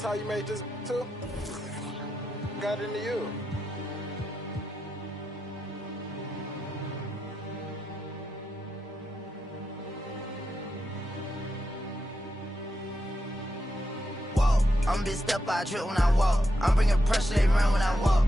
That's how you made this too? Got into you. Whoa, I'm a big step, I trip when I walk. I'm bringing pressure, they run when I walk.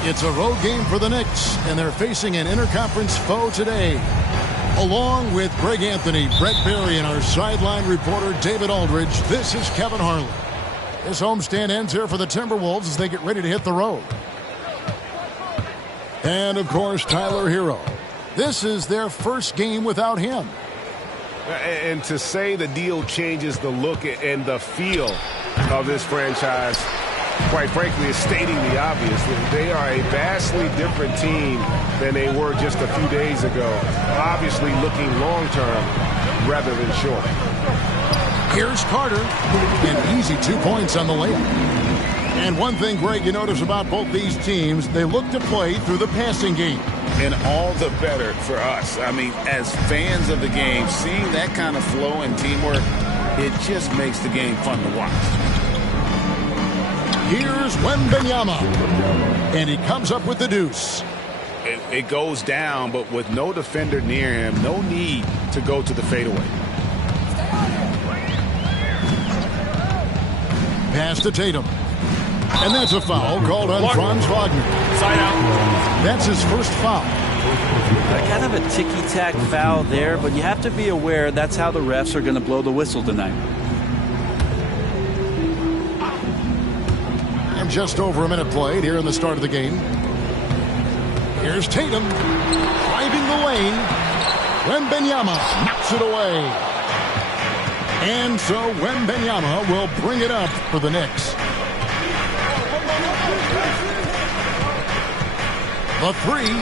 It's a road game for the Knicks, and they're facing an interconference foe today. Along with Greg Anthony, Brett Berry, and our sideline reporter David Aldridge, this is Kevin Harlan. This homestand ends here for the Timberwolves as they get ready to hit the road. And, of course, Tyler Hero. This is their first game without him. And to say the deal changes the look and the feel of this franchise, quite frankly, is stating the obvious. They are a vastly different team than they were just a few days ago. Obviously looking long-term rather than short. Here's Carter. An easy 2 points on the layup. And one thing, Greg, you notice about both these teams, they look to play through the passing game. And all the better for us. I mean, as fans of the game, seeing that kind of flow and teamwork, it just makes the game fun to watch. Here's Wembanyama. And he comes up with the deuce. It goes down, but with no defender near him, no need to go to the fadeaway. Pass to Tatum. And that's a foul called on Franz Wagner. Side out. That's his first foul. Kind of a ticky-tack foul there, but you have to be aware that's how the refs are going to blow the whistle tonight. And just over a minute played here in the start of the game. Here's Tatum driving the lane. Wembanyama knocks it away. And so Wembanyama will bring it up for the Knicks. The three.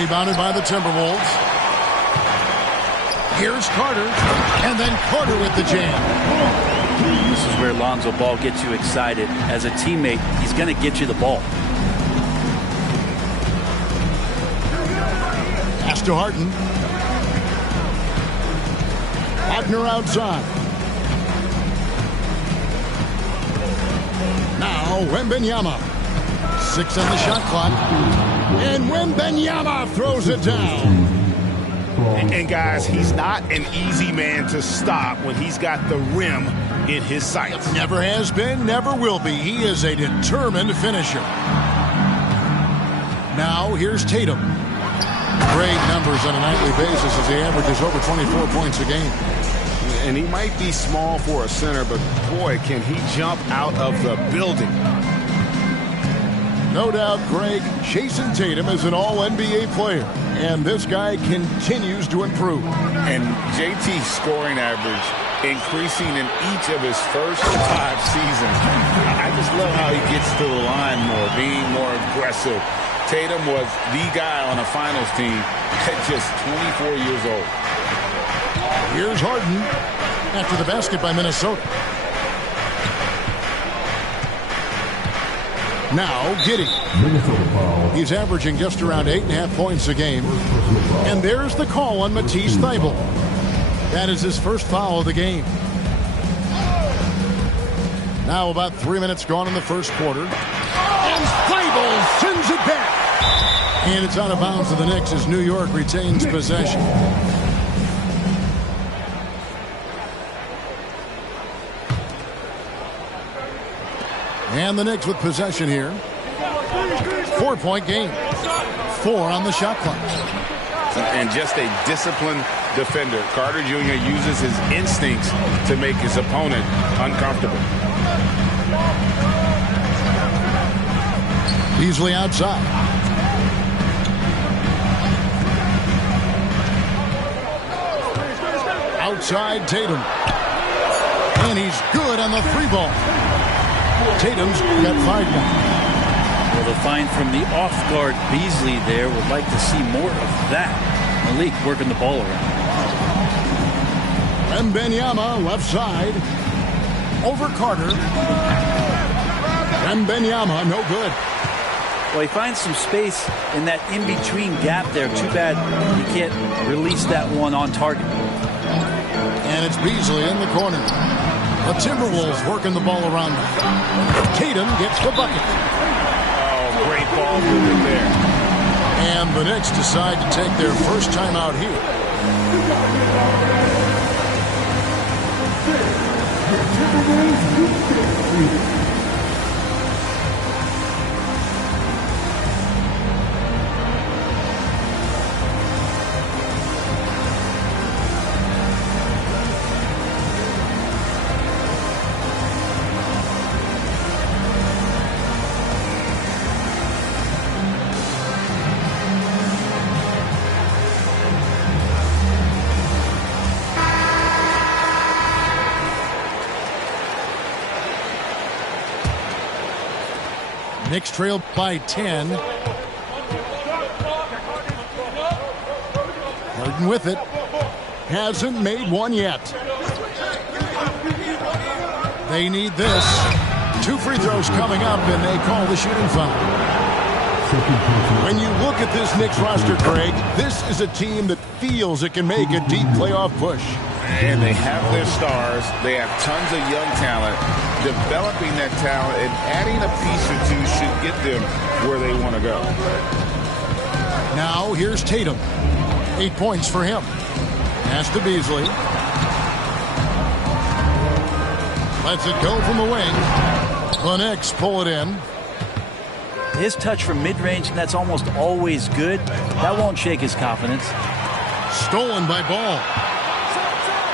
Rebounded by the Timberwolves. Here's Carter. And then Carter with the jam. This is where Lonzo Ball gets you excited. As a teammate, he's going to get you the ball. Pass to Harden. Wagner outside. Now Wembanyama. 6 on the shot clock. And Wembanyama throws it down. And guys, he's not an easy man to stop when he's got the rim in his sights. Never has been, never will be. He is a determined finisher. Now here's Tatum. Great numbers on a nightly basis as he averages over 24 points a game. And he might be small for a center, but boy, can he jump out of the building. No doubt, Greg, Jason Tatum is an all-NBA player, and this guy continues to improve. And JT's scoring average increasing in each of his first 5 seasons. I just love how he gets to the line more, being more aggressive. Tatum was the guy on a finals team at just 24 years old. Here's Harden after the basket by Minnesota. Now Giddey. He's averaging just around 8.5 points a game. And there's the call on Matisse Thybulle. That is his first foul of the game. Now about 3 minutes gone in the first quarter. And Thybulle sends it back. And it's out of bounds to the Knicks as New York retains possession. And the Knicks with possession here. 4-point game. 4 on the shot clock. And just a disciplined defender. Carter Jr. uses his instincts to make his opponent uncomfortable. Beasley outside. Outside Tatum. And he's good on the 3 ball. Tatum's got 5 now. Well, the find from the off-guard Beasley there. Would like to see more of that. Malik working the ball around. Wembanyama left side. Over Carter. Wembanyama, no good. Well, he finds some space in that in-between gap there. Too bad he can't release that one on target. And it's Beasley in the corner. The Timberwolves working the ball around. Tatum gets the bucket. Oh, great ball movement there. And the Knicks decide to take their first time out here. Knicks trail by 10. Harden with it. Hasn't made one yet. They need this. 2 free throws coming up, and they call the shooting foul. When you look at this Knicks roster, Craig, this is a team that feels it can make a deep playoff push. And they have their stars. They have tons of young talent. Developing that talent and adding a piece or two should get them where they want to go. Now here's Tatum. 8 points for him. Pass to Beasley. Lets it go from the wing. The Knicks pull it in. His touch from mid-range, and that's almost always good. That won't shake his confidence. Stolen by Ball.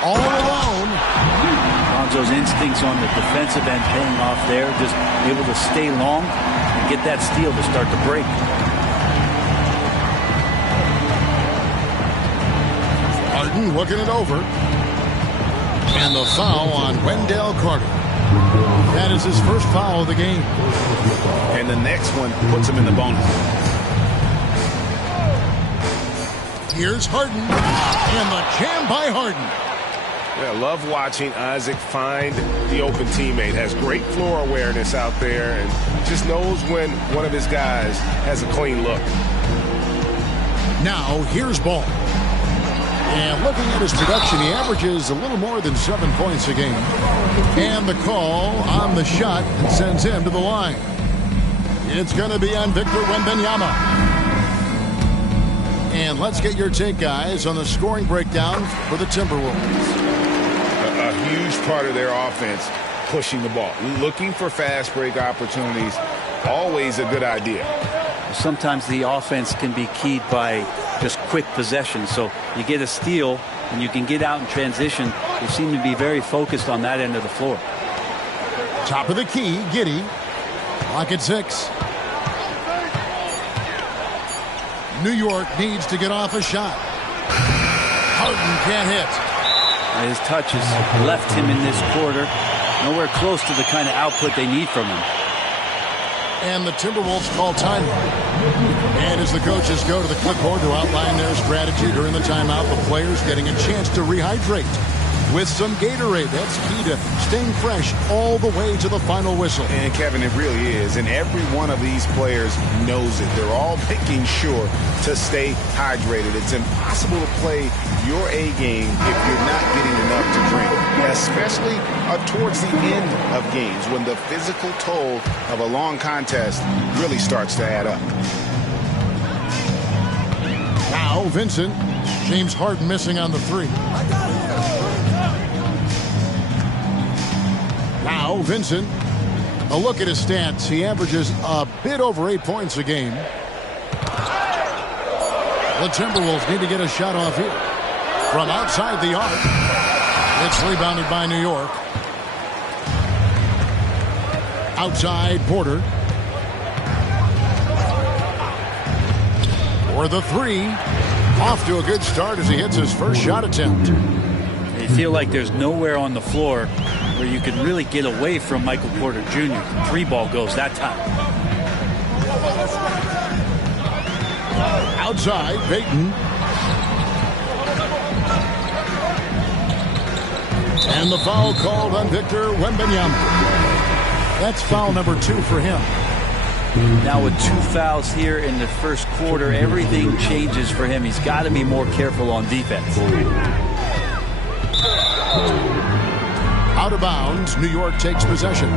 All alone. Lonzo's instincts on the defensive end paying off there. Just able to stay long and get that steal to start the break. Harden looking it over. And the foul on Wendell Carter. That is his first foul of the game. And the next one puts him in the bonus. Here's Harden. And the jam by Harden. Yeah, love watching Isaac find the open teammate. Has great floor awareness out there and just knows when one of his guys has a clean look. Now here's Ball. And looking at his production, he averages a little more than 7 points a game. And the call on the shot and sends him to the line. It's going to be on Victor Wembanyama. And let's get your take, guys, on the scoring breakdown for the Timberwolves. A huge part of their offense, pushing the ball. Looking for fast break opportunities, always a good idea. Sometimes the offense can be keyed by just quick possession. So you get a steal and you can get out in transition. They seem to be very focused on that end of the floor. Top of the key, Giddey. Clock at 6. New York needs to get off a shot. Harden can't hit. His touch has left him in this quarter. Nowhere close to the kind of output they need from him. And the Timberwolves call timeout. And as the coaches go to the clipboard to outline their strategy during the timeout, the players getting a chance to rehydrate with some Gatorade. That's key to staying fresh all the way to the final whistle. And Kevin, it really is. And every one of these players knows it. They're all making sure to stay hydrated. It's impossible to play your A game if you're not getting enough to drink, especially towards the end of games when the physical toll of a long contest really starts to add up. Now Vincent. James Harden missing on the 3. Now Vincent. A look at his stats. He averages a bit over 8 points a game. The Timberwolves need to get a shot off here. From outside the arc. It's rebounded by New York. Outside Porter. For the 3. Off to a good start as he hits his first shot attempt. You feel like there's nowhere on the floor where you can really get away from Michael Porter Jr. The 3 ball goes that time. Outside, Payton. And the foul called on Victor Wembanyama. That's foul number 2 for him. Now with 2 fouls here in the first quarter, everything changes for him. He's got to be more careful on defense. Out of bounds, New York takes possession.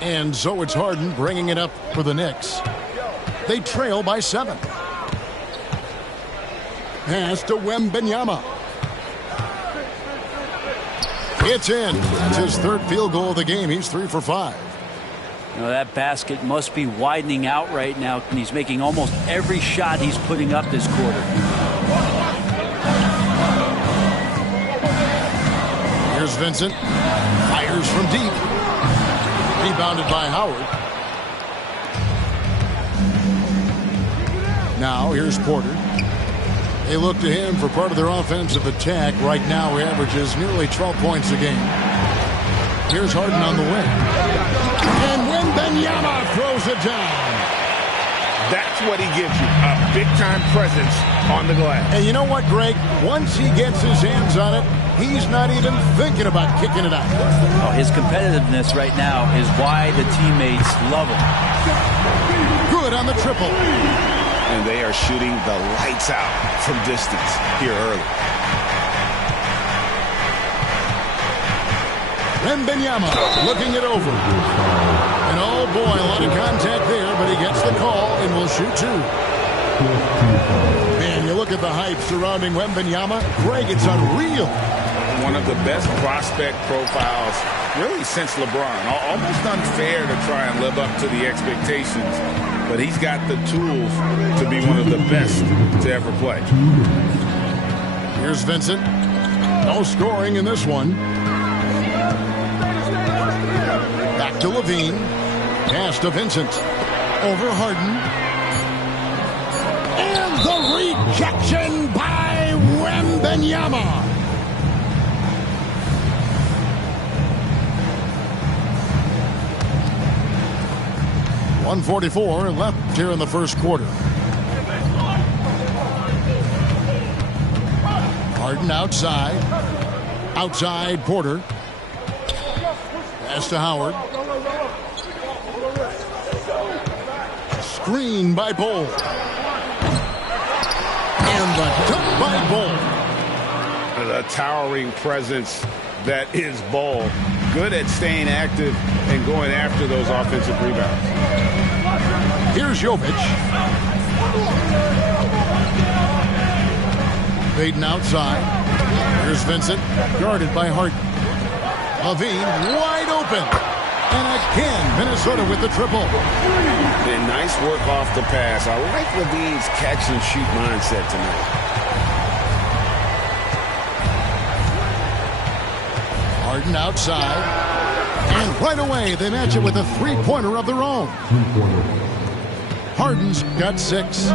And so it's Harden bringing it up for the Knicks. They trail by 7. Pass to Wembanyama. It's in. That's his 3rd field goal of the game. He's 3 for 5. Now that basket must be widening out right now, and he's making almost every shot he's putting up this quarter. Here's Vincent. Fires from deep. Rebounded by Howard. Now here's Porter. They look to him for part of their offensive attack. Right now he averages nearly 12 points a game. Here's Harden on the wing. And Wembanyama throws it down. That's what he gives you, a big-time presence on the glass. And you know what, Greg? Once he gets his hands on it, he's not even thinking about kicking it out. Oh, his competitiveness right now is why the teammates love him. Good on the triple. And they are shooting the lights out from distance here early. Benvenuti looking it over. And oh boy, a lot of contact there, but he gets the call and will shoot two. Man, you look at the hype surrounding Wembanyama. Greg, it's unreal. One of the best prospect profiles really since LeBron. Almost unfair to try and live up to the expectations, but he's got the tools to be one of the best to ever play. Here's Vincent. No scoring in this one. Back to Levine. Pass to Vincent. Over Harden. And the rejection by Wembanyama. .144 left here in the first quarter. Harden outside. Outside Porter. Pass to Howard. Screen by Bol. And the dunk by Bol. The towering presence that is Bol. Good at staying active and going after those offensive rebounds. Here's Jovic. Payton outside. Here's Vincent. Guarded by Harden. Levine wide open. And again, Minnesota with the triple. And nice work off the pass. I like Levine's catch and shoot mindset tonight. Harden outside. And right away, they match it with a three-pointer of their own. Harden's got 6.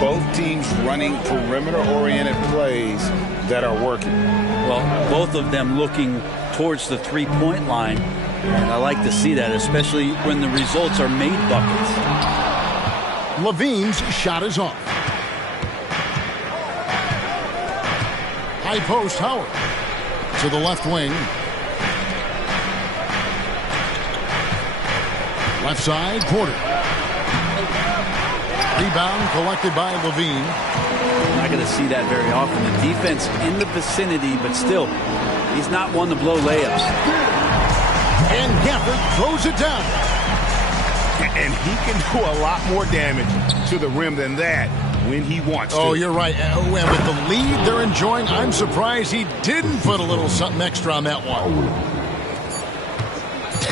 Both teams running perimeter-oriented plays that are working. Well, both of them looking towards the three-point line. And I like to see that, especially when the results are made buckets. Levine's shot is off. High post Howard. To the left wing. Left side, Porter. Rebound collected by Levine. You're not going to see that very often. The defense in the vicinity, but still, he's not one to blow layups. And Gafford throws it down. And he can do a lot more damage to the rim than that when he wants to. Oh, you're right. And with the lead they're enjoying, I'm surprised he didn't put a little something extra on that one.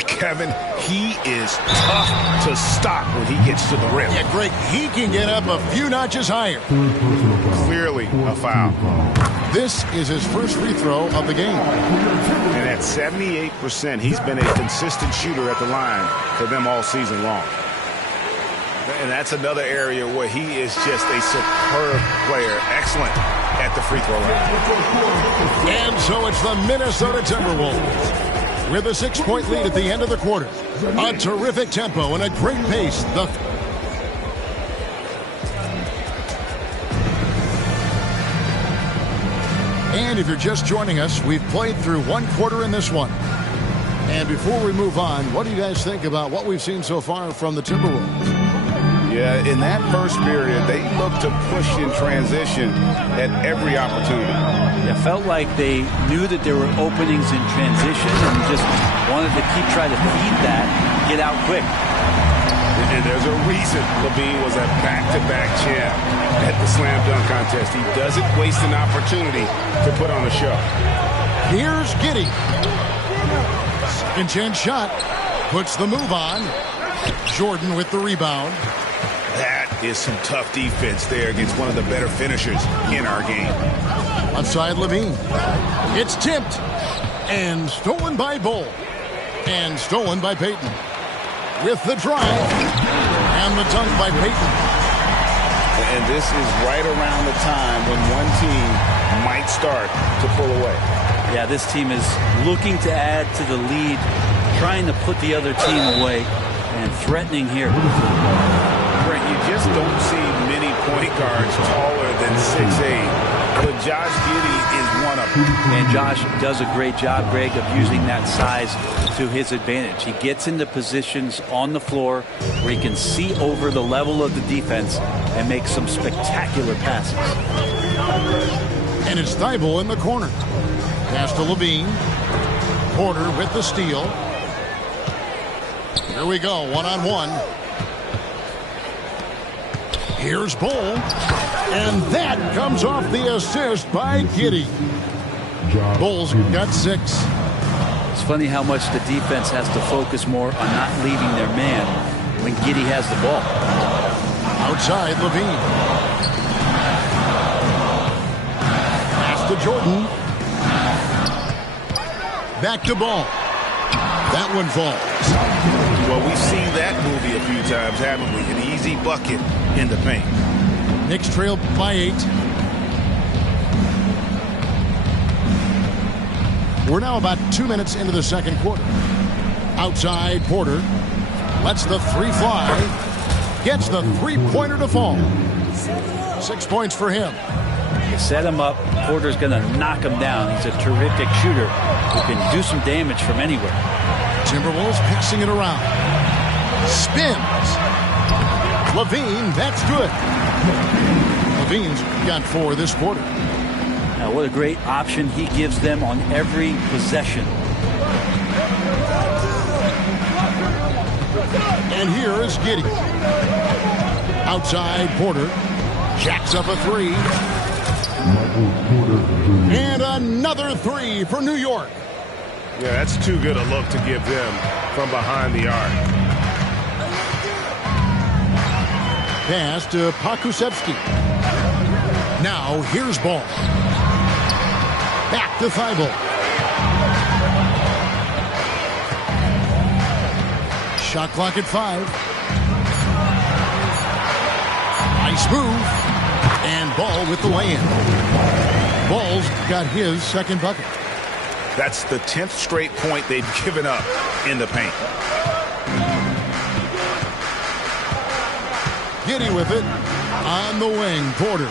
Kevin, he is tough to stop when he gets to the rim. Yeah, Greg, he can get up a few notches higher. Clearly a foul. This is his first free throw of the game. And at 78%, he's been a consistent shooter at the line for them all season long. And that's another area where he is just a superb player. Excellent at the free throw line. And so it's the Minnesota Timberwolves with a 6-point lead at the end of the quarter. A terrific tempo and a great pace. And if you're just joining us, we've played through one quarter in this one. And before we move on, what do you guys think about what we've seen so far from the Timberwolves? Yeah, in that first period, they looked to push in transition at every opportunity. It felt like they knew that there were openings in transition and just wanted to keep trying to feed that, get out quick. And there's a reason Levine was a back-to-back champ at the slam dunk contest. He doesn't waste an opportunity to put on a show. Here's Giddey. Second chance shot. Puts the move on. Jordan with the rebound. That is some tough defense there against one of the better finishers in our game. Outside Levine. It's tipped. And stolen by Bol. And stolen by Payton. With the drive. And the dunk by Payton. And this is right around the time when one team might start to pull away. Yeah, this team is looking to add to the lead, trying to put the other team away, and threatening here. Brent, you just don't see many point guards taller than 6'8". But Josh Giddey is one of them. And Josh does a great job, Greg, of using that size to his advantage. He gets into positions on the floor where he can see over the level of the defense and make some spectacular passes. And it's Thibault in the corner. Pass to Levine. Porter with the steal. Here we go, one-on-one. Here's Bull. And that comes off the assist by Giddey. Bulls got 6. It's funny how much the defense has to focus more on not leaving their man when Giddey has the ball. Outside, Levine. Pass to Jordan. Back to Ball. That one falls. Well, we've seen that movie a few times, haven't we? An easy bucket in the paint. Knicks trail by 8. We're now about 2 minutes into the second quarter. Outside, Porter lets the 3 fly. Gets the 3-pointer to fall. 6 points for him. You set him up. Porter's going to knock him down. He's a terrific shooter who can do some damage from anywhere. Timberwolves passing it around. Spins. Levine, that's good. Levine's got 4 this quarter. Now, what a great option he gives them on every possession. And here is Giddey. Outside, Porter. Jacks up a 3. And another 3 for New York. Yeah, that's too good a look to give them from behind the arc. Pass to Pokusevski. Now here's Ball. Back to Thibault. Shot clock at 5. Nice move. And Ball with the lay-in. Ball's got his second bucket. That's the 10th straight point they've given up in the paint. Giddey with it. On the wing, Porter.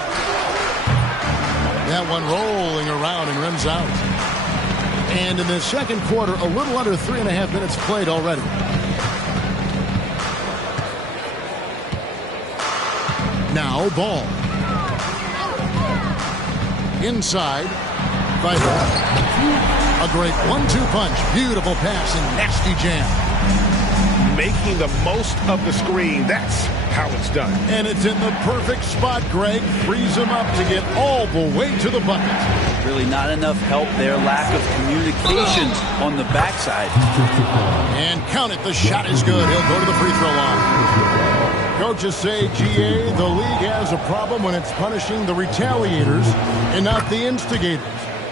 That one rolling around and rims out. And in the second quarter, a little under 3.5 minutes played already. Now Ball. Inside. Thibault. A great 1-2 punch. Beautiful pass and nasty jam. Making the most of the screen. That's how it's done. And it's in the perfect spot, Greg. Frees him up to get all the way to the bucket. Really not enough help there. Lack of communication on the backside. And count it. The shot is good. He'll go to the free throw line. Coaches say, GA, the league has a problem when it's punishing the retaliators and not the instigators.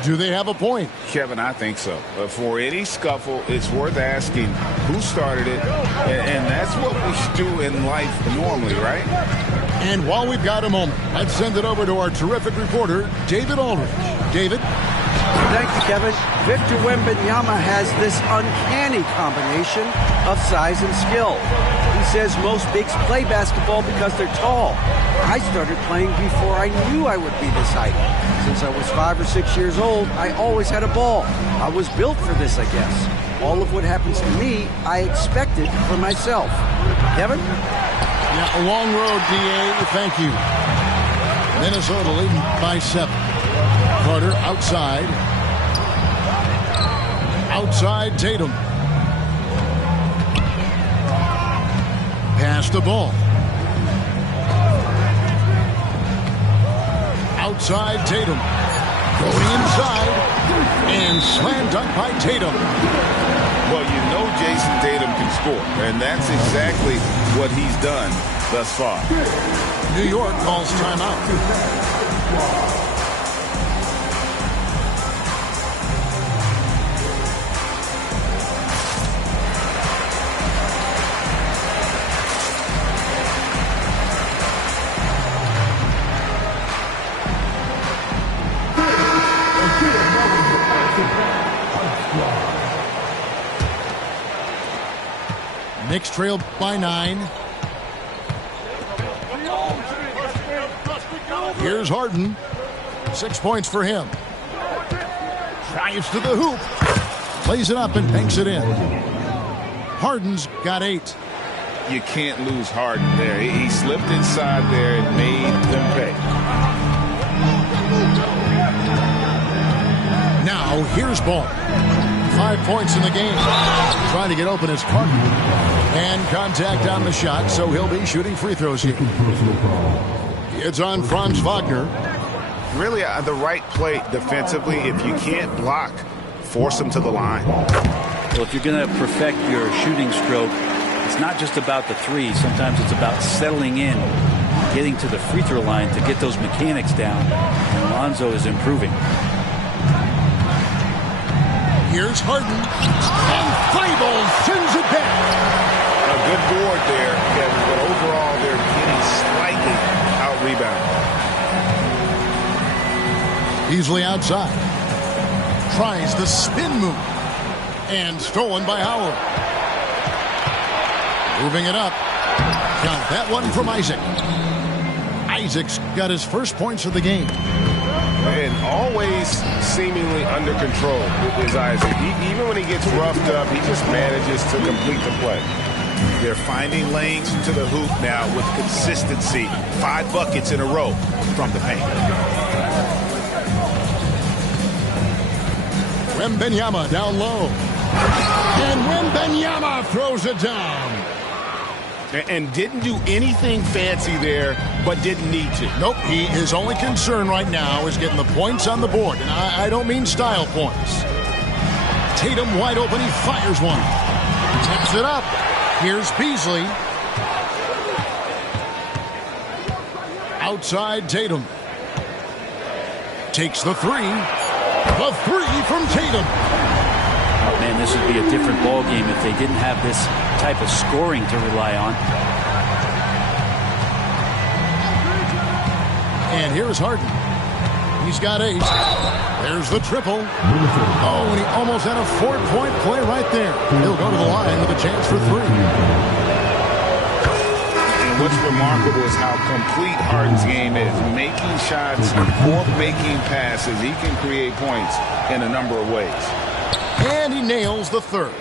Do they have a point? Kevin, I think so. For any scuffle, it's worth asking who started it, and that's what we do in life normally, right? And while we've got a moment, let's send it over to our terrific reporter, David Aldridge. David? Thank you, Kevin. Victor Wembanyama has this uncanny combination of size and skill. He says most bigs play basketball because they're tall. I started playing before I knew I would be this height. Since I was 5 or 6 years old, I always had a ball. I was built for this, I guess. All of what happens to me, I expected for myself. Kevin? Yeah, a long road, DA. Thank you. Minnesota leading by 7. Carter outside. Outside Tatum. Pass the ball. Outside Tatum. Going inside. And slam dunk by Tatum. Well, you know Jason Tatum can score, and that's exactly what he's done thus far. New York calls timeout. Knicks trail by 9. Here's Harden. 6 points for him. Drives to the hoop. Plays it up and banks it in. Harden's got 8. You can't lose Harden there. He slipped inside there and made them pay. Now, here's Ball. 5 points in the game. Trying to get open is Carter. And contact on the shot, so he'll be shooting free throws here. It's on Franz Wagner. Really the right play defensively. If you can't block, force him to the line. Well, if you're going to perfect your shooting stroke, it's not just about the three. Sometimes it's about settling in, getting to the free throw line to get those mechanics down. And Lonzo is improving. Here's Harden. And Thibault sends it back. A good board there, Kevin, but overall they're getting slightly out-rebounded. Beasley outside. Tries the spin move. And stolen by Howard. Moving it up. Got that one from Isaac. Isaac's got his first points of the game. And always seemingly under control is Isaac. Even when he gets roughed up, he just manages to complete the play. They're finding lanes to the hoop now with consistency. 5 buckets in a row from the paint. Wembanyama down low. And Wembanyama throws it down. And didn't do anything fancy there, but didn't need to. Nope, his only concern right now is getting the points on the board. And I don't mean style points. Tatum wide open, he fires one. Tips it up. Here's Beasley. Outside Tatum. Takes the three. The three from Tatum. Man, this would be a different ball game if they didn't have this type of scoring to rely on. And here's Harden. He's got 8. There's the triple. Oh, and he almost had a 4-point play right there. He'll go to the line with a chance for 3. And what's remarkable is how complete Harden's game is. Making shots or making passes. He can create points in a number of ways. And he nails the third.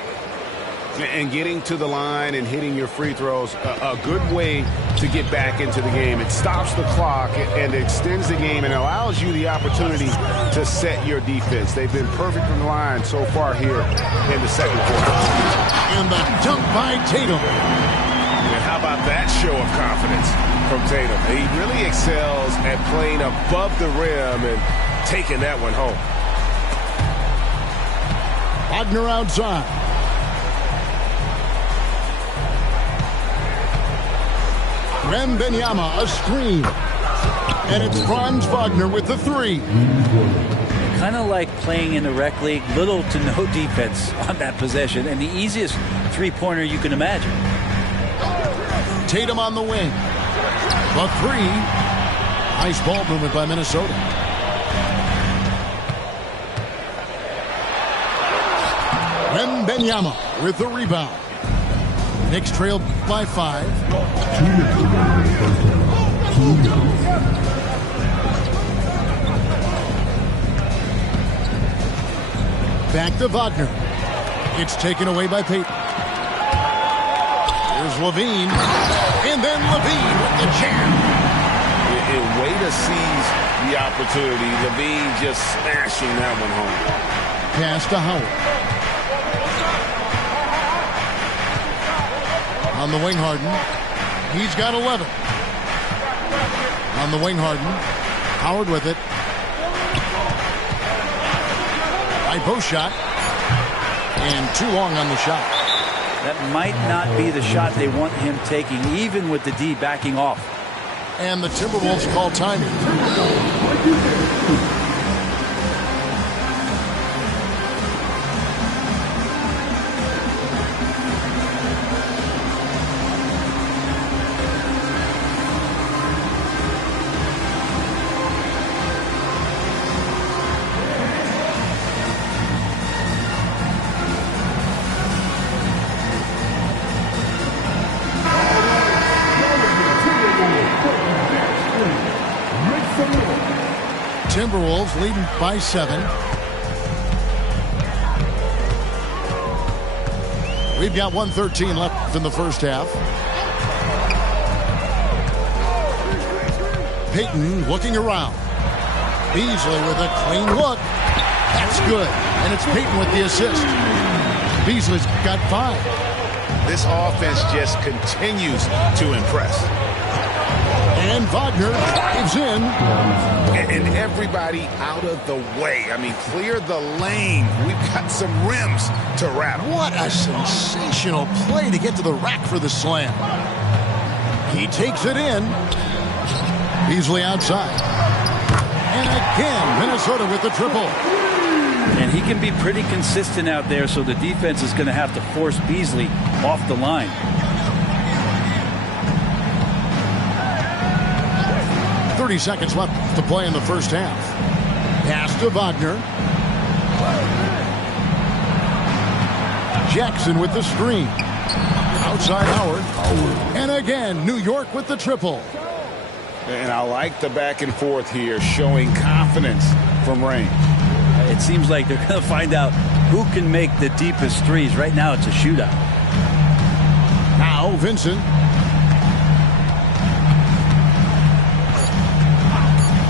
And getting to the line and hitting your free throws, a good way to get back into the game. It stops the clock and extends the game and allows you the opportunity to set your defense. They've been perfect from the line so far here in the second quarter. And the dunk by Tatum. And how about that show of confidence from Tatum? He really excels at playing above the rim and taking that one home. Wagner outside. Wembanyama, a screen. And it's Franz Wagner with the 3. Kind of like playing in the rec league, little to no defense on that possession, and the easiest three-pointer you can imagine. Tatum on the wing. The 3. Nice ball movement by Minnesota. Benvenuti with the rebound. Knicks trail by 5. Back to Wagner. It's taken away by Payton. Here's Levine. And then Levine with the jam. A way to seize the opportunity. Levine just smashing that one home. Pass to Howard. On the wing, Harden. He's got 11. On the wing, Harden. Howard with it. High post shot. And too long on the shot. That might not be the shot they want him taking, even with the D backing off. And the Timberwolves call timing. Timberwolves leading by 7. We've got 1:13 left in the first half. Payton looking around. Beasley with a clean look. That's good. And it's Payton with the assist. Beasley's got 5. This offense just continues to impress. And Wagner drives in. And everybody out of the way. I mean, clear the lane. We've got some rims to rattle. What a sensational play to get to the rack for the slam. He takes it in. Beasley outside. And again, Minnesota with the triple. And he can be pretty consistent out there, so the defense is going to have to force Beasley off the line. Seconds left to play in the first half. Pass to Wagner. Jackson with the screen. Outside Howard. And again, New York with the triple. And I like the back and forth here, showing confidence from range. It seems like they're going to find out who can make the deepest threes. Right now, it's a shootout. Now, Vincent.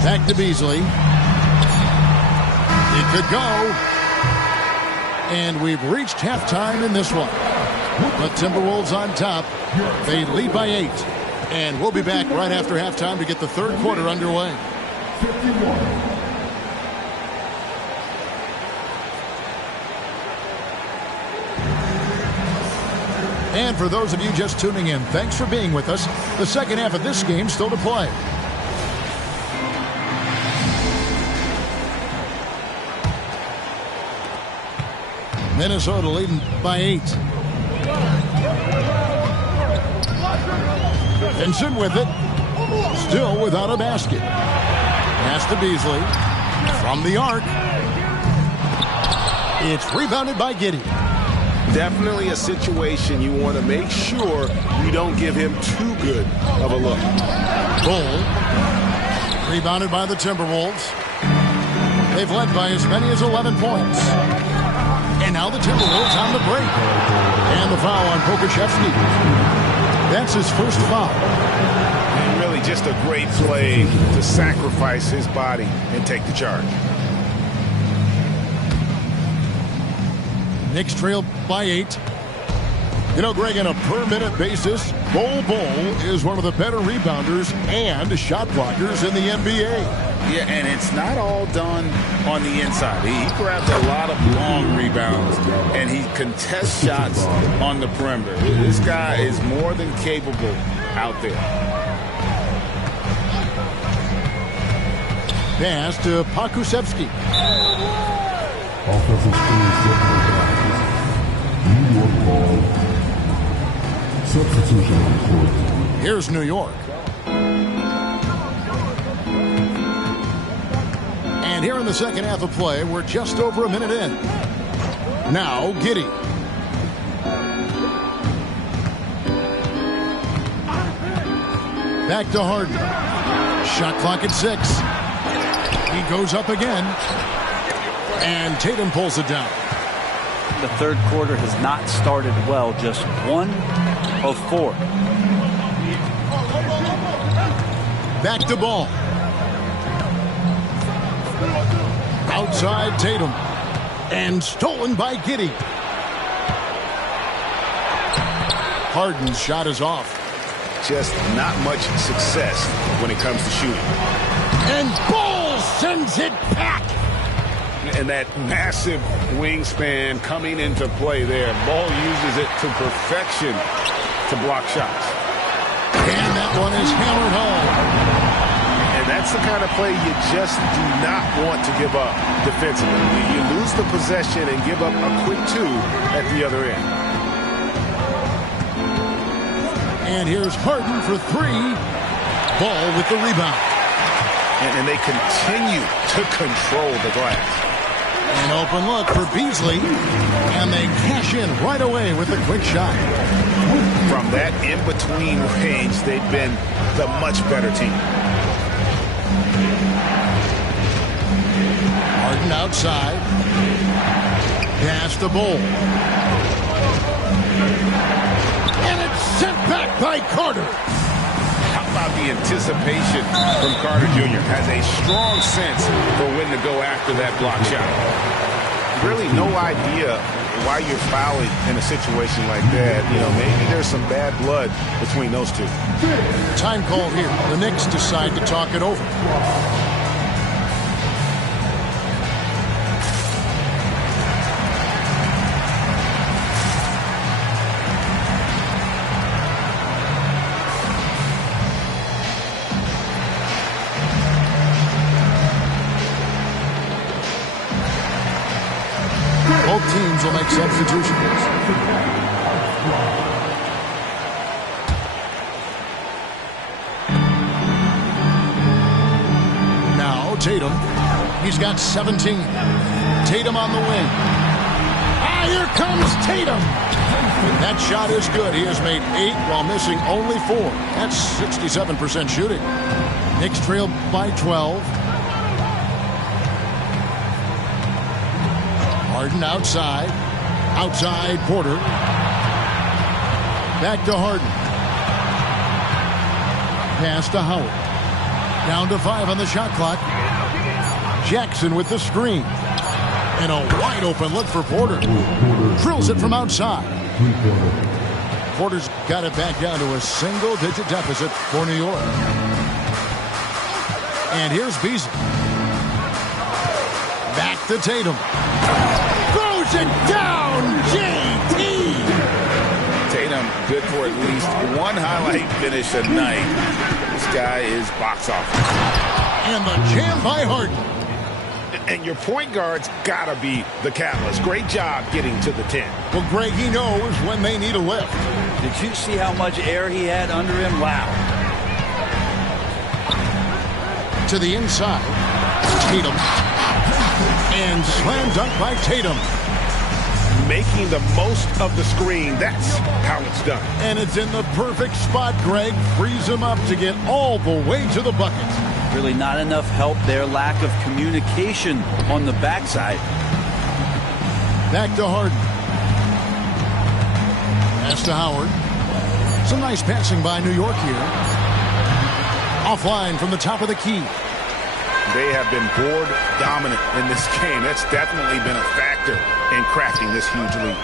Back to Beasley. It could go. And we've reached halftime in this one. The Timberwolves on top. They lead by 8. And we'll be back right after halftime to get the third quarter underway. And for those of you just tuning in, thanks for being with us. The second half of this game still to play. Minnesota leading by 8. Vincent with it. Still without a basket. Pass to Beasley. From the arc. It's rebounded by Giddey. Definitely a situation you want to make sure you don't give him too good of a look. Bull. Rebounded by the Timberwolves. They've led by as many as 11 points. And now the Timberwolves on the break. And the foul on Pokusevski. That's his first foul. And really just a great play to sacrifice his body and take the charge. Knicks trail by 8. You know, Greg, on a per-minute basis, Bol is one of the better rebounders and shot blockers in the NBA. Yeah, and it's not all done on the inside. He grabs a lot of long rebounds, and he contests shots on the perimeter. This guy is more than capable out there. Pass to Pokusevski. Offensive screen set for practice. New York ball. Substitution on court. Here's New York. And here in the second half of play, we're just over a minute in. Now, Giddey. Back to Harden. Shot clock at 6. He goes up again. And Tatum pulls it down. The third quarter has not started well. Just 1 of 4. Back to Ball. Outside Tatum. And stolen by Giddey. Harden's shot is off. Just not much success when it comes to shooting. And Ball sends it back. And that massive wingspan coming into play there. Ball uses it to perfection to block shots. And that one is hammered home. And that's the kind of play you just do not want to give up defensively. You lose the possession and give up a quick 2 at the other end. And here's Harden for 3. Ball with the rebound. And they continue to control the glass. An open look for Beasley. And they cash in right away with a quick shot. From that in-between range, they've been the much better team. Harden outside. Pass to Bull. And it's sent back by Carter. How about the anticipation from Carter Jr. Has a strong sense for when to go after that block shot. Really no idea why you're fouling in a situation like that. You know, maybe there's some bad blood between those two. Time call here. The Knicks decide to talk it over. Both teams will make substitutions. Now Tatum. He's got 17. Tatum on the wing. Ah, here comes Tatum. That shot is good. He has made 8 while missing only 4. That's 67% shooting. Knicks trail by 12. Harden outside. Outside Porter. Back to Harden. Pass to Howard. Down to 5 on the shot clock. Jackson with the screen. And a wide open look for Porter. Drills it from outside. Porter's got it back down to a single-digit deficit for New York. And here's Beasley. Back to Tatum. Throws it down, JT! Tatum, good for at least one highlight finish a night. This guy is box office. And the jam by Harden. And your point guard's got to be the catalyst. Great job getting to the 10. Well, Greg, he knows when they need a lift. Did you see how much air he had under him? Wow. To the inside. Tatum. And slam dunk by Tatum. Making the most of the screen. That's how it's done. And it's in the perfect spot, Greg. Frees him up to get all the way to the bucket. Really not enough help there. Lack of communication on the backside. Back to Harden. Pass to Howard. Some nice passing by New York here. Offline from the top of the key. They have been board dominant in this game. That's definitely been a factor in crafting this huge lead.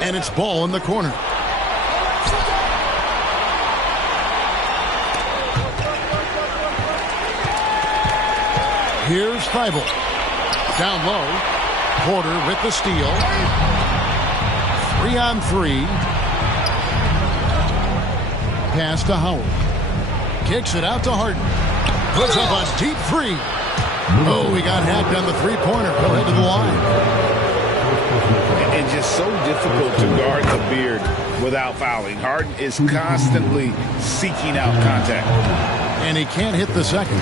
And it's Ball in the corner. Here's Thibault. Down low. Porter with the steal. 3-on-3. Pass to Howard. Kicks it out to Harden. Puts up a deep 3. Oh, he got hacked on the three-pointer. Go ahead to the line. And just so difficult to guard the beard without fouling. Harden is constantly seeking out contact. And he can't hit the second.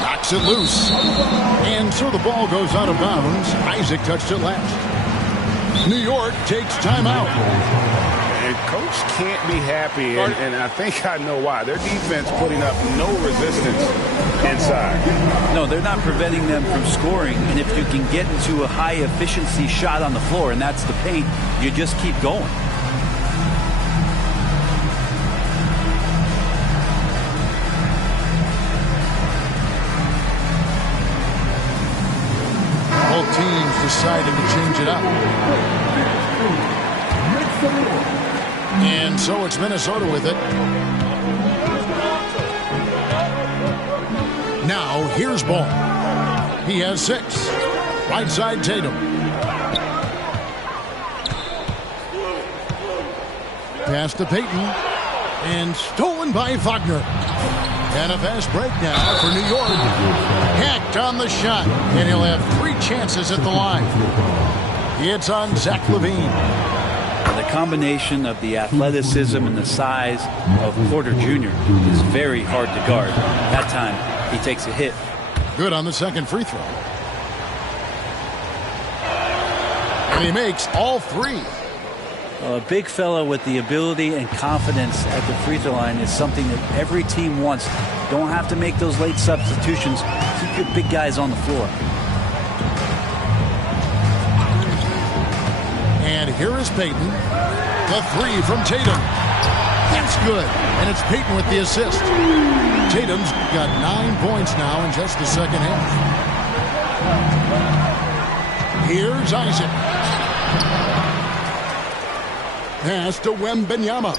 Knocks it loose. And so the ball goes out of bounds. Isaac touched it last. New York takes timeout. And coach can't be happy, and I think I know why. Their defense putting up no resistance inside. No, they're not preventing them from scoring. And if you can get into a high-efficiency shot on the floor, and that's the paint, you just keep going. Both teams decided to change it up. And so it's Minnesota with it. Now here's Ball. He has 6. Right side Tatum. Pass to Payton. And stolen by Wagner. And a fast break now for New York. Hacked on the shot. And he'll have 3 chances at the line. It's on Zach LaVine. The combination of the athleticism and the size of Porter Jr. is very hard to guard. That time, he takes a hit. Good on the second free throw. And he makes all 3. A big fella with the ability and confidence at the free throw line is something that every team wants. Don't have to make those late substitutions. Keep your big guys on the floor. And here is Payton. The three from Tatum. That's good. And it's Payton with the assist. Tatum's got 9 points now in just the second half. Here's Isaac. Pass to Wembanyama.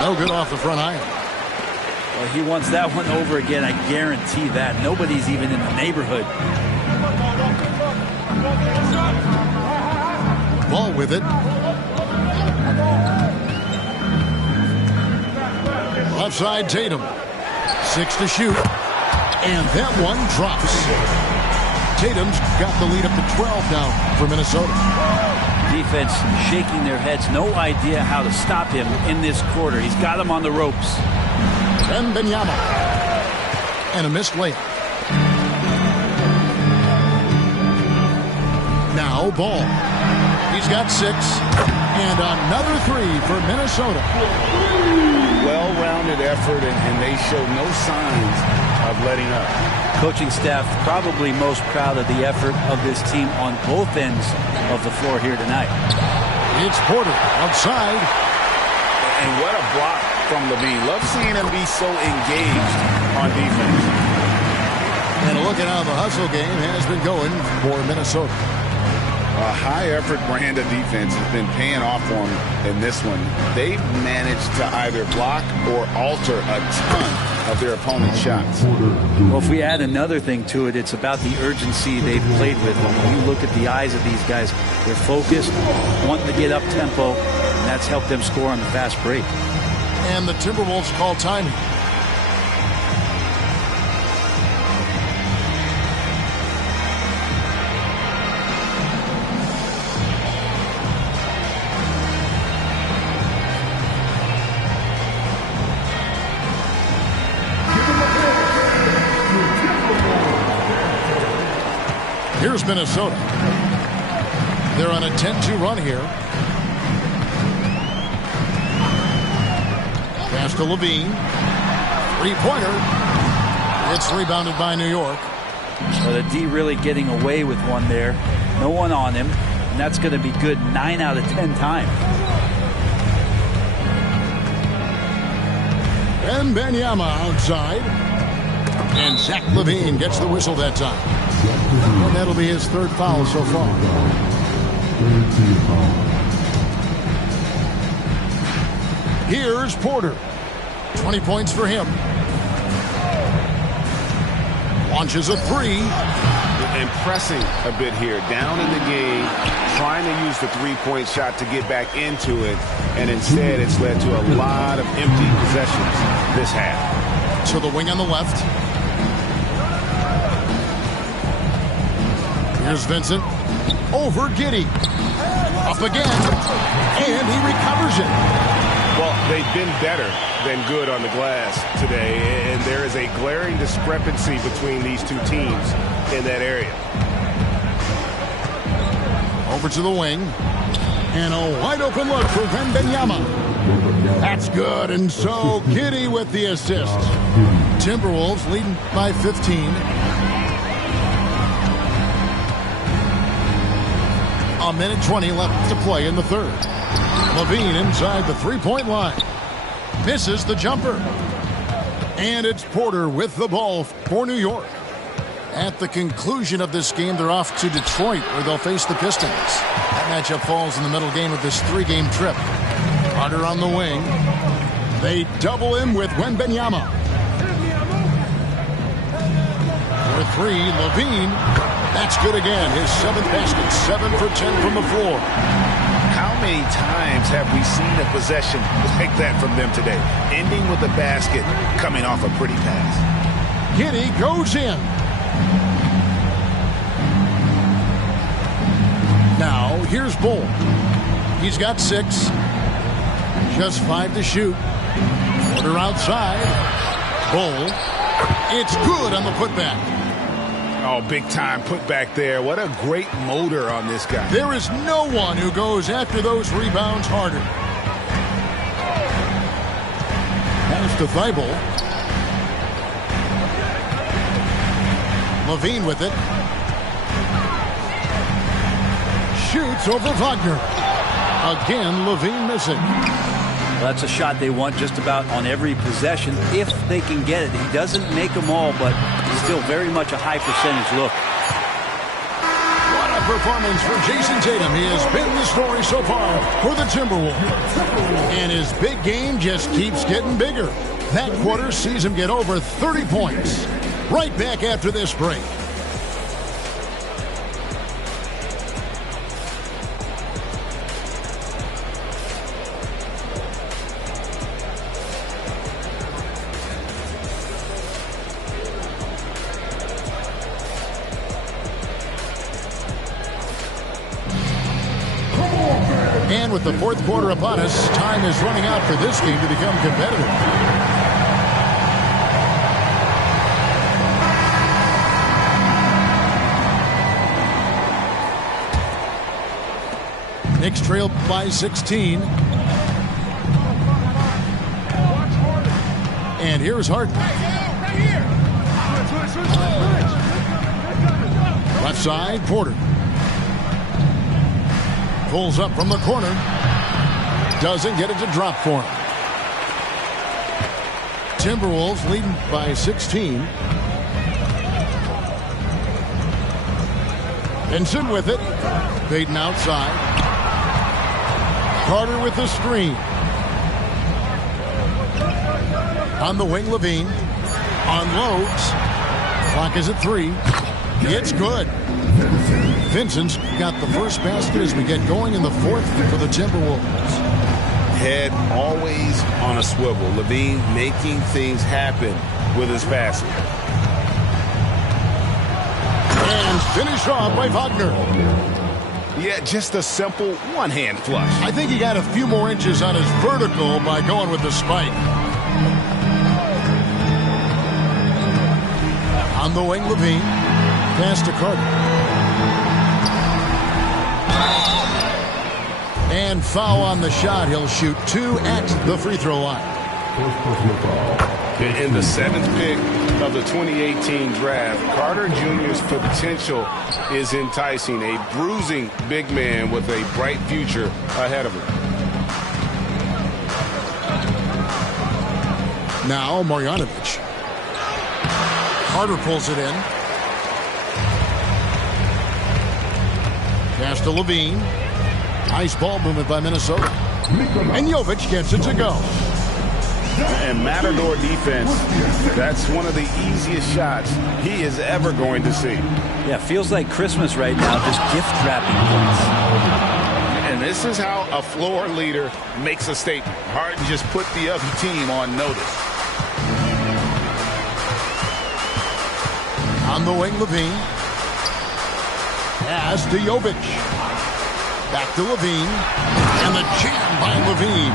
No good off the front iron. Well, he wants that one over again. I guarantee that. Nobody's even in the neighborhood. Ball with it. Left side Tatum. 6 to shoot. And that one drops. Tatum's got the lead up to 12 now for Minnesota. Defense shaking their heads. No idea how to stop him in this quarter. He's got him on the ropes. Benvenuti. And a missed layup. Now Ball. He's got 6. And another 3 for Minnesota. Well-rounded effort, and they show no signs of letting up. Coaching staff probably most proud of the effort of this team on both ends of the floor here tonight. It's Porter outside. And what a block from Levine. Love seeing him be so engaged on defense. And look at how the hustle game has been going for Minnesota. A high-effort brand of defense has been paying off for them in this one. They've managed to either block or alter a ton of their opponent's shots. Well, if we add another thing to it, it's about the urgency they've played with. When you look at the eyes of these guys, they're focused, wanting to get up tempo, and that's helped them score on the fast break. And the Timberwolves call timing. Here's Minnesota. They're on a 10-2 run here. Pass to Levine. Three-pointer. It's rebounded by New York. So the D really getting away with one there. No one on him. And that's going to be good 9 out of 10 times. Benvenuti outside. And Zach Levine gets the whistle that time. And that'll be his 3rd foul so far. Here's Porter. 20 points for him. Launches a 3. Impressing a bit here. Down in the game, trying to use the three-point shot to get back into it. And instead, it's led to a lot of empty possessions this half. To the wing on the left. Here's Vincent. Over Giddey. Up again. And he recovers it. Well, they've been better than good on the glass today. And there is a glaring discrepancy between these two teams in that area. Over to the wing. And a wide open look for Wembanyama. That's good. And so Giddey with the assist. Timberwolves leading by 15. A minute 20 left to play in the 3rd. Levine inside the three-point line. Misses the jumper. And it's Porter with the ball for New York. At the conclusion of this game, they're off to Detroit, where they'll face the Pistons. That matchup falls in the middle game of this 3-game trip. Carter on the wing. They double him with Wembanyama. For 3, Levine. That's good again. His 7th basket, 7 for 10 from the floor. How many times have we seen a possession like that from them today? Ending with a basket, coming off a pretty pass. Giddey goes in. Now, here's Bull. He's got 6. Just 5 to shoot. Porter outside. Bull. It's good on the putback. Oh, big time put back there. What a great motor on this guy. There is no one who goes after those rebounds harder. Pass to Thibault. Levine with it. Shoots over Wagner. Again, Levine missing. Well, that's a shot they want just about on every possession if they can get it. He doesn't make them all, but still very much a high percentage look. What a performance for Jason Tatum. He has been the story so far for the Timberwolves. And his big game just keeps getting bigger. That quarter sees him get over 30 points. Right back after this break. And with the fourth quarter upon us, time is running out for this game to become competitive. Knicks trail by 16. And here's Harden. Left side, Porter. Pulls up from the corner. Doesn't get it to drop for him. Timberwolves leading by 16. Benson with it. Baden outside. Carter with the screen. On the wing, Levine. Unloads. Clock is at 3. It's good. Vincent's got the first basket as we get going in the fourth for the Timberwolves. Head always on a swivel. Levine making things happen with his passing. And finished off by Wagner. Yeah, just a simple one-hand flush. I think he got a few more inches on his vertical by going with the spike. On the wing, Levine. Pass to Carter. And foul on the shot. He'll shoot 2 at the free throw line. In the 7th pick of the 2018 draft, Carter Jr.'s potential is enticing. A bruising big man with a bright future ahead of him. Now Marjanovic. Carter pulls it in. Pass to Levine. Nice ball movement by Minnesota. And Jovic gets it to go. And Matador defense, that's one of the easiest shots he is ever going to see. Yeah, feels like Christmas right now, just gift wrapping points. And this is how a floor leader makes a statement. Harden just put the other team on notice. On the wing, Levine. Pass to Jovic. Back to Levine. And the jam by Levine.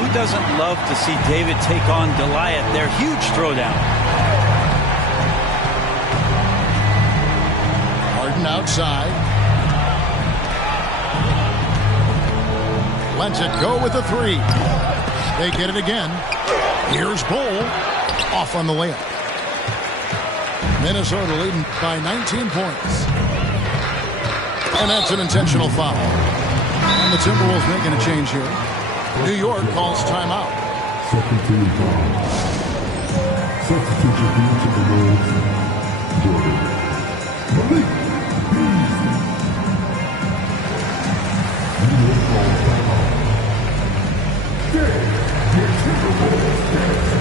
Who doesn't love to see David take on Goliath? Their huge throwdown. Harden outside. Lets it go with a 3. They get it again. Here's Bull. Off on the layup. Minnesota leading by 19 points. And that's an intentional foul. And the Timberwolves making a change here. New York calls timeout. Second team foul. Substitute into the Wolves. Jordan. Malik Beasley. New York calls timeout. Your Timberwolves dance.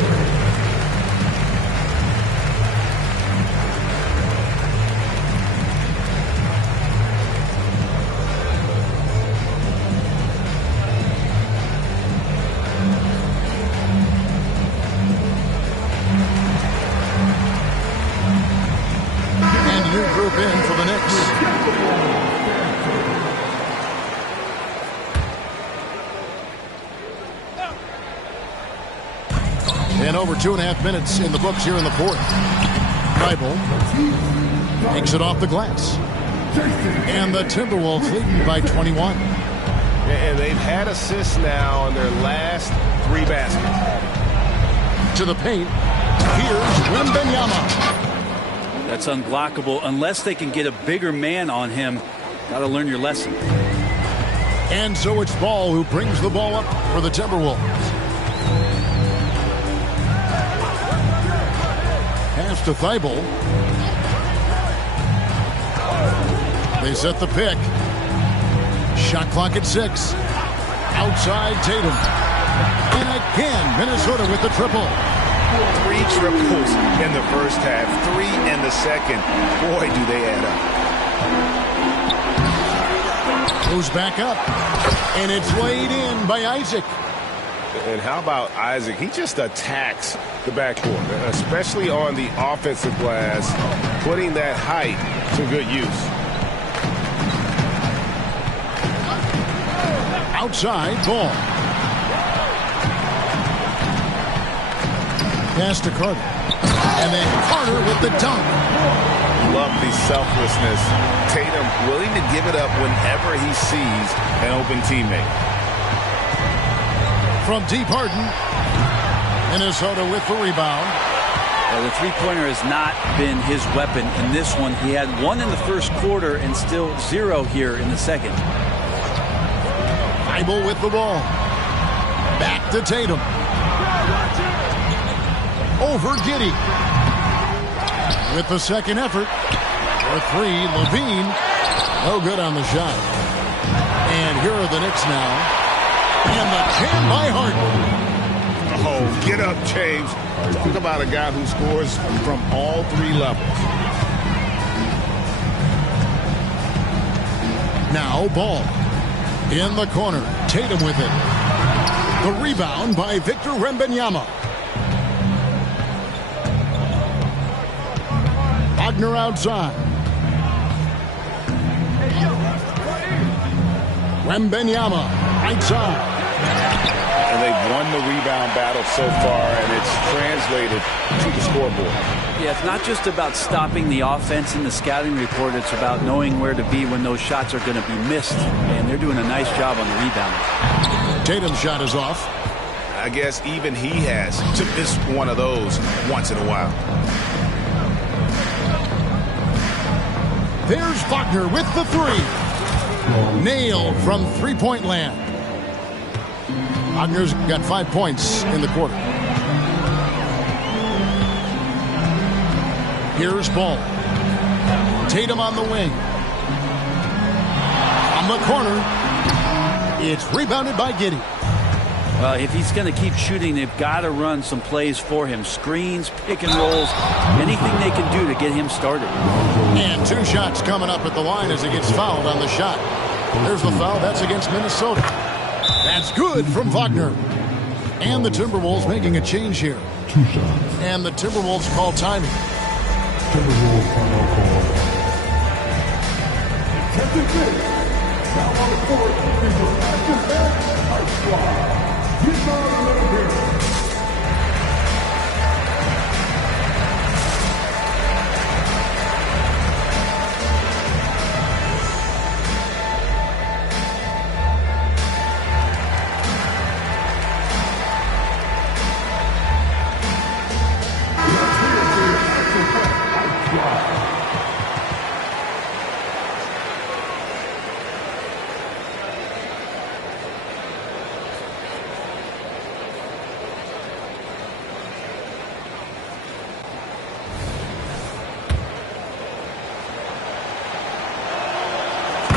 Group in for the Knicks. And over 2.5 minutes in the books here in the fourth. Bible. Takes it off the glass. And the Timberwolves leading by 21. And they've had assists now on their last 3 baskets. To the paint. Here's Wembanyama. That's unblockable unless they can get a bigger man on him. Got to learn your lesson. And so it's Ball who brings the ball up for the Timberwolves. Pass to Thibault. They set the pick. Shot clock at 6. Outside Tatum. And again, Minnesota with the triple. 3 triples in the first half, 3 in the second. Boy, do they add up. Goes back up. And it's laid in by Isaac. And how about Isaac? He just attacks the backcourt, especially on the offensive glass, putting that height to good use. Outside Ball. Pass to Carter. And then Carter with the dunk. Love the selflessness. Tatum willing to give it up whenever he sees an open teammate. From deep Harden. Minnesota with the rebound. Well, the three-pointer has not been his weapon in this one. He had 1 in the first quarter and still 0 here in the second. Thibault with the ball. Back to Tatum. Over Giddey. With the second effort. For 3, Levine. No good on the shot. And here are the Knicks now. And the jam by Harden. Oh, get up, James. Talk about a guy who scores from all 3 levels. Now Ball. In the corner. Tatum with it. The rebound by Victor Wembanyama. Wagner outside. Wembanyama right side. And they've won the rebound battle so far, and it's translated to the scoreboard. Yeah, it's not just about stopping the offense in the scouting report. It's about knowing where to be when those shots are going to be missed. And they're doing a nice job on the rebound. Tatum's shot is off. I guess even he has to miss one of those once in a while. There's Wagner with the 3. Nailed from three-point land. Wagner's got 5 points in the quarter. Here's Ball. Tatum on the wing. On the corner. It's rebounded by Giddey. Well, if he's going to keep shooting, they've got to run some plays for him. Screens, pick and rolls, anything they can do to get him started. And 2 shots coming up at the line as he gets fouled on the shot. There's the foul. That's against Minnesota. That's good from Wagner. And the Timberwolves making a change here. 2 shots. And the Timberwolves call timing. Timberwolves final call. Captain Fish. Now on the court is the back-to-back Ice Squad. He's not here.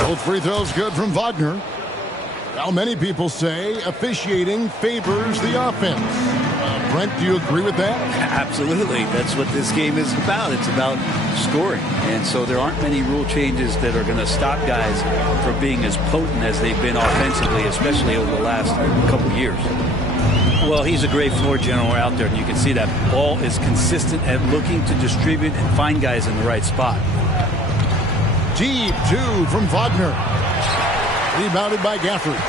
Both free throws good from Wagner. Well, many people say officiating favors the offense. Brent, do you agree with that? Absolutely. That's what this game is about. It's about scoring. And so there aren't many rule changes that are going to stop guys from being as potent as they've been offensively, especially over the last couple years. Well, he's a great floor general out there, and you can see that Ball is consistent at looking to distribute and find guys in the right spot. Deep 2 from Wagner. Rebounded by Gafford.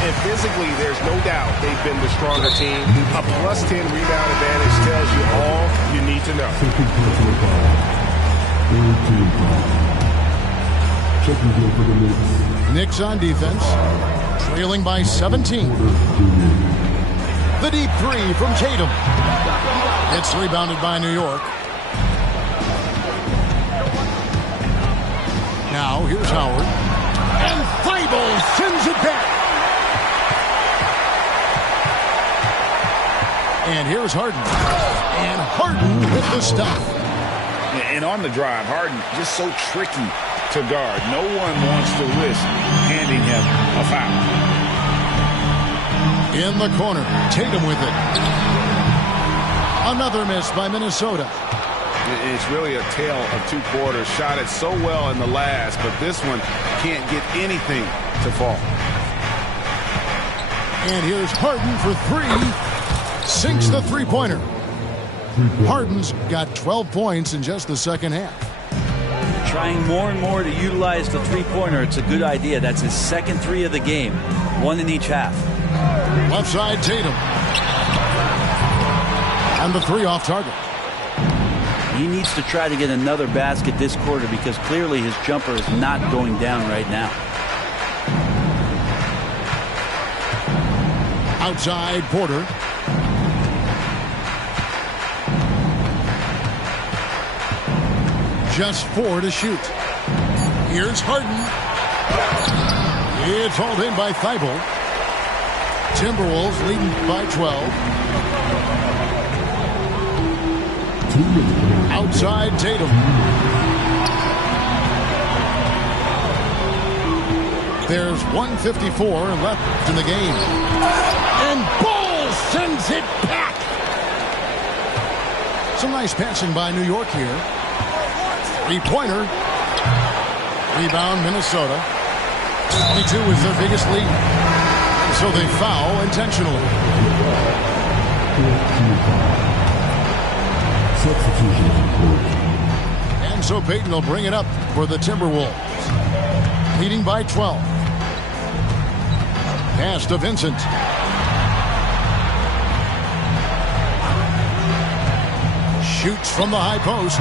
And physically, there's no doubt they've been the stronger team. A +10 rebound advantage tells you all you need to know. team foul. Checking in for the Knicks. Knicks on defense, trailing by 17. The deep three from Tatum. It's rebounded by New York. Now here's Howard. And Thibault sends it back. And here's Harden. And Harden with the stuff. And on the drive, Harden just so tricky to guard. No one wants to risk handing him a foul. In the corner, Tatum with it. Another miss by Minnesota. It's really a tale of two quarters. Shot it so well in the last, but this one can't get anything to fall. And here's Harden for three. Sinks the three-pointer. Harden's got 12 points in just the second half. Trying more and more to utilize the three-pointer. It's a good idea. That's his second three of the game. One in each half. Left side, Tatum. And the three off target. He needs to try to get another basket this quarter because clearly his jumper is not going down right now. Outside, Porter. Just 4 to shoot. Here's Harden. It's hauled in by Thibault. Timberwolves leading by 12. Outside Tatum. There's 1:54 left in the game. And Ball sends it back. Some nice passing by New York here. Three-pointer. Rebound, Minnesota. 22 is their biggest lead. And so they foul intentionally. And so Payton will bring it up for the Timberwolves. Leading by 12. Pass to Vincent. Shoots from the high post.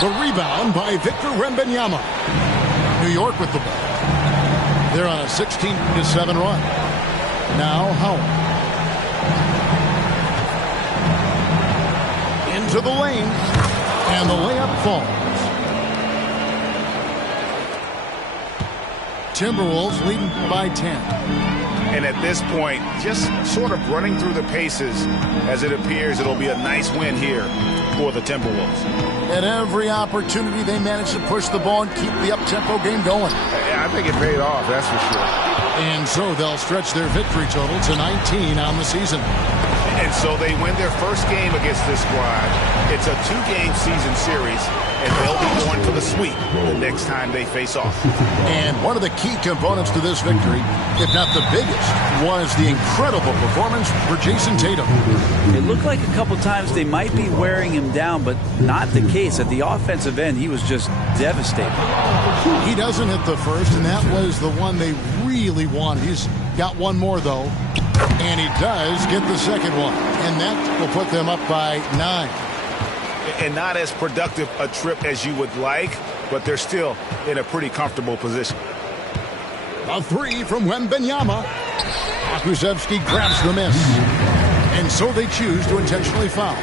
The rebound by Victor Wembanyama. New York with the ball. They're on a 16-7 run. Now Howard. Into the lane. And the layup falls. Timberwolves leading by 10. And at this point, just sort of running through the paces as it appears it'll be a nice win here for the Timberwolves. At every opportunity, they managed to push the ball and keep the up-tempo game going. I think it paid off, that's for sure. And so they'll stretch their victory total to 19 on the season. And so they win their first game against this squad. It's a two-game season series, and they'll be going for the sweep the next time they face off. And one of the key components to this victory, if not the biggest, was the incredible performance for Jason Tatum. It looked like a couple times they might be wearing him down, but not the case. At the offensive end, he was just devastating. He doesn't hit the first, and that was the one they really wanted. He's got one more, though. And he does get the second one. And that will put them up by 9. And not as productive a trip as you would like, but they're still in a pretty comfortable position. A three from Wembanyama. Akusevsky grabs the miss. And so they choose to intentionally foul.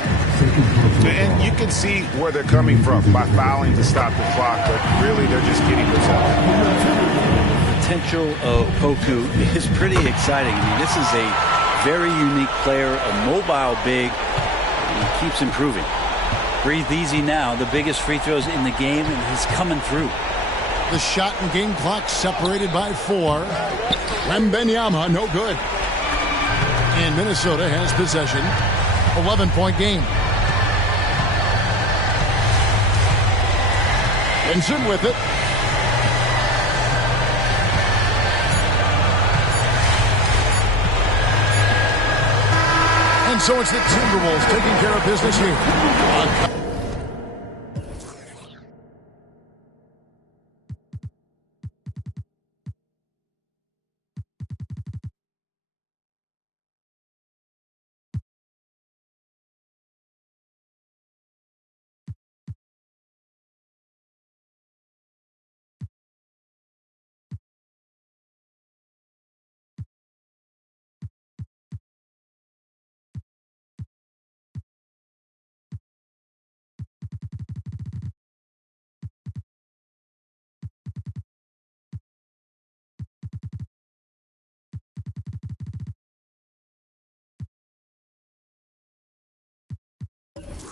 And you can see where they're coming from by fouling to stop the clock, but really they're just kidding themselves. Potential of Poku is pretty exciting. I mean, this is a very unique player, a mobile big. He keeps improving. Breathe easy now. The biggest free throws in the game, and he's coming through. The shot and game clock separated by 4. Wembanyama, no good. And Minnesota has possession. 11-point game. Vincent with it. And so it's the Timberwolves taking care of business here. Thank you.